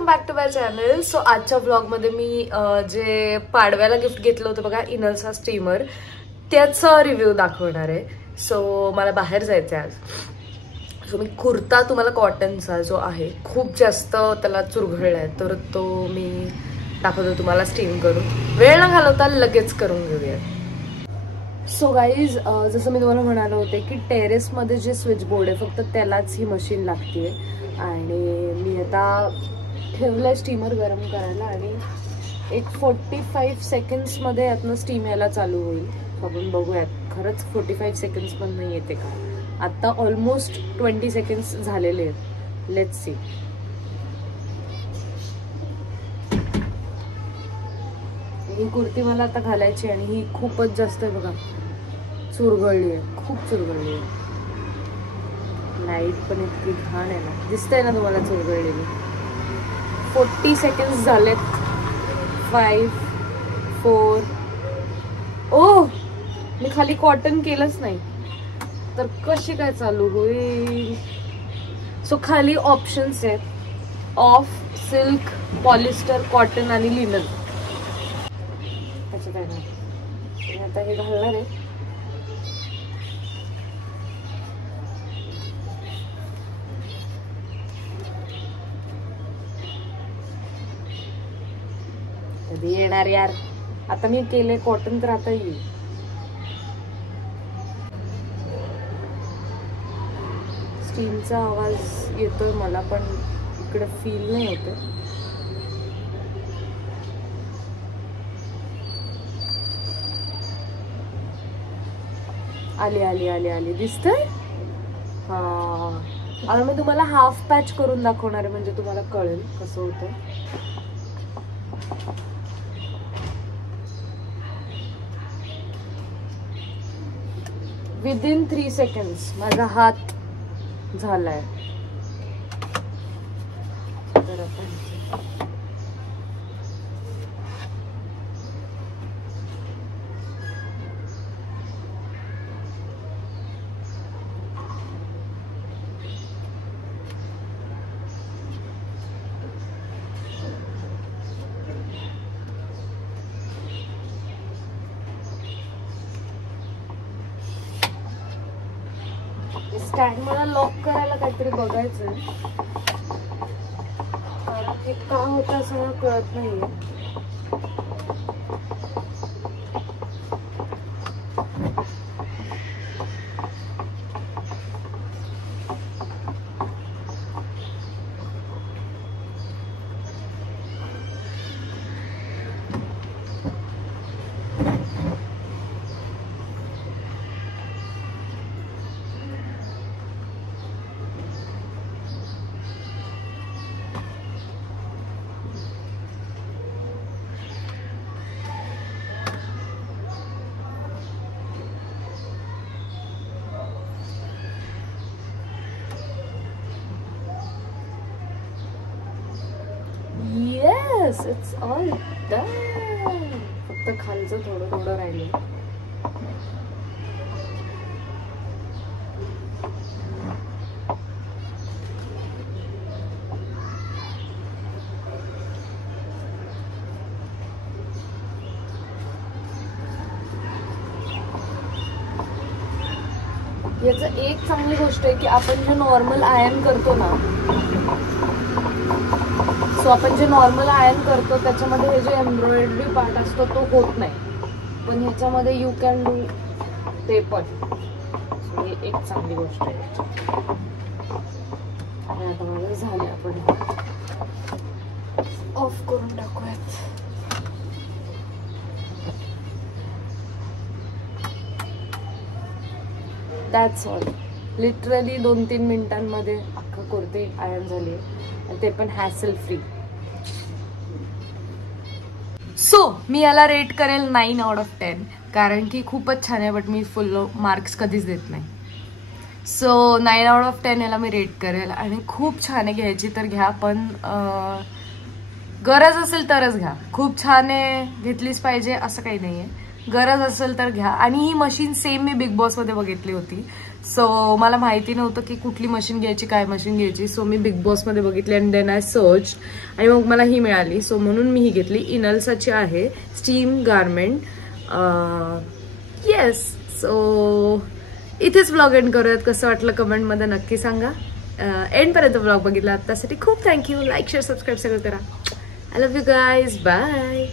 Welcome back to my channel. So आजच्या व्लॉगमध्ये मी जे पाडव्याला गिफ्ट घेतलं होतं बघा इनलचा स्टीमर, त्याचा रिव्ह्यू दाखवणार आहे. सो मला बाहेर जायचं आहे आज. सो मी कुर्ता तुम्हाला कॉटनचा जो आहे खूप जास्त त्याला चुरघळला आहे, तर तो मी दाखवतो तुम्हाला स्टीम करून. वेळ न घालवता लगेच करून घेऊया. सो गाईज, जसं मी तुम्हाला म्हणाले होते की टेरेसमध्ये जे स्विच बोर्ड आहे फक्त त्यालाच ही मशीन लागते आणि मी आता ठेवलंय स्टीमर गरम करायला आणि एक 45 सेकंड्समध्ये यातनं स्टीम यायला चालू होईल. आपण बघूयात खरंच 45 सेकंड्स पण नाही येते का. आता ऑलमोस्ट 20 सेकंड्स झालेले आहेत. Let's see. ही कुर्ती मला आता घालायची आणि ही खूपच जास्त आहे बघा, चुरगळली आहे, खूप चुरगळली आहे. लाईट पण इतकी घाण आहे ना, दिसतंय ना तुम्हाला चुरगळलेली. 40 सेकंड्स झालेत. 5 4. ओ, मी खाली कॉटन केलंच नाही तर कशी काय चालू होईल. सो खाली ऑप्शन्स आहेत ऑफ, सिल्क, पॉलिस्टर, कॉटन आणि लिनन. त्याचं काय नाही. आता हे घालणार आहे. कधी येणार यार. आता मी केले कॉटन तर आता येईल. स्टीमचा आवाज येतोय मला पण इकडे फील नाही होते. आली आली आली आली दिसतंय. हा, आता मी तुम्हाला हाफ पॅच करून दाखवणार आहे म्हणजे तुम्हाला कळेल कसं होतं. विदिन 3 सेकंड्स माझा हात झालाय. तर आपण स्टँड मला लॉक करायला काहीतरी बघायचं, कारण हे का होतं असं मला कळत नाहीये. Yes, it's all done. फक्त खालचं थोडं थोडं राहिलं. याचं एक चांगली गोष्ट आहे की आपण जे नॉर्मल आयर्न करतो ना, सो आपण जे नॉर्मल आयर्न करतो त्याच्यामध्ये हे जे एम्ब्रॉयडरी पार्ट असतो तो होत नाही, पण ह्याच्यामध्ये यू कॅन डू ते पण. सो ही एक चांगली गोष्ट आहे. आणि आता माझं झालं, आपण ऑफ करून टाकूयात. That's all. लिटरली 2-3 मिनिटांमध्ये अख्खा कुर्ती आयर्न झाली आणि ते पण हॅसल फ्री. सो मी याला रेट करेल 9 आउट ऑफ 10, कारण की खूपच छान आहे, बट मी फुल मार्क्स कधीच देत नाही. सो 9 आउट ऑफ 10 याला मी रेट करेल. आणि खूप छान आहे, घ्यायची तर घ्या, पण गरज असेल तरच घ्या. खूप छान आहे, घेतलीच पाहिजे असं काही नाही आहे. गरज असेल तर घ्या. आणि ही मशीन सेम मी बिग बॉसमध्ये बघितली होती. सो मला माहिती नव्हतं की कुठली मशीन घ्यायची, काय मशीन घ्यायची. सो मी बिग बॉसमध्ये बघितली आणि देन आय सर्च आणि मग मला ही मिळाली. सो म्हणून मी ही घेतली. इनल्साची आहे, स्टीम गारमेंट. येस. सो इथेच व्लॉग एंड करूयात. कसं वाटलं कमेंटमध्ये नक्की सांगा. एंडपर्यंत व्लॉग बघितला त्यासाठी खूप थँक्यू. लाईक शेअर सबस्क्राईब सगळं करा. I love you guys. Bye.